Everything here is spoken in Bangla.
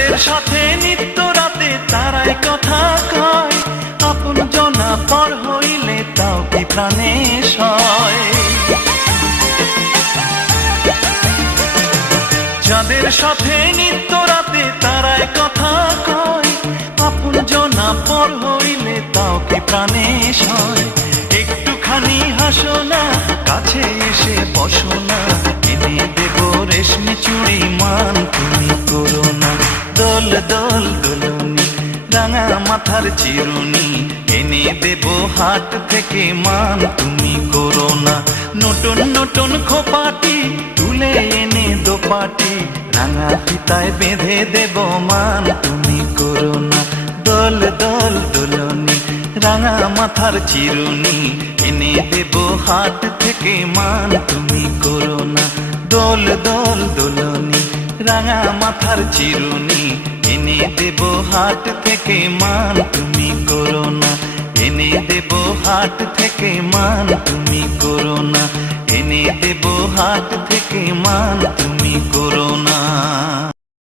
ভক্তদের সাথে নিত্য রাতে তারাই কথা কয়। আপন জনা পর হইলে তাও কি প্রাণে যাদের সাথে নিত্য রাতে তারাই কথা কয়। আপন জনা পর হইলে তাও কি প্রাণে সয়? একটুখানি হাসো না, কাছে এসে বসো না। এনে দেব রেশমি চুড়ি মান, তুমি করো দোল দোল, দোলনি, রাঙা মাথার চিরুনি, এনে দেব হাট থেকে মান, তুমি করো না। নতুন নতুন খোপাটি, তুলে এনে দোপাটি, রাঙা ফিতায় বেঁধে দেব মান, তুমি করো না। দোল দোল, দোলনি, রাঙা মাথার চিরুনি, এনে দেব হাট থেকে মান, তুমি করো না। দোল দোল, দোলনি, রাঙা মাথার চিরুনি এনে দেব হাট থেকে মান, তুমি করো না। এনে দেব হাট থেকে মান, তুমি করো না। এনে দেব হাট থেকে মান, তুমি করো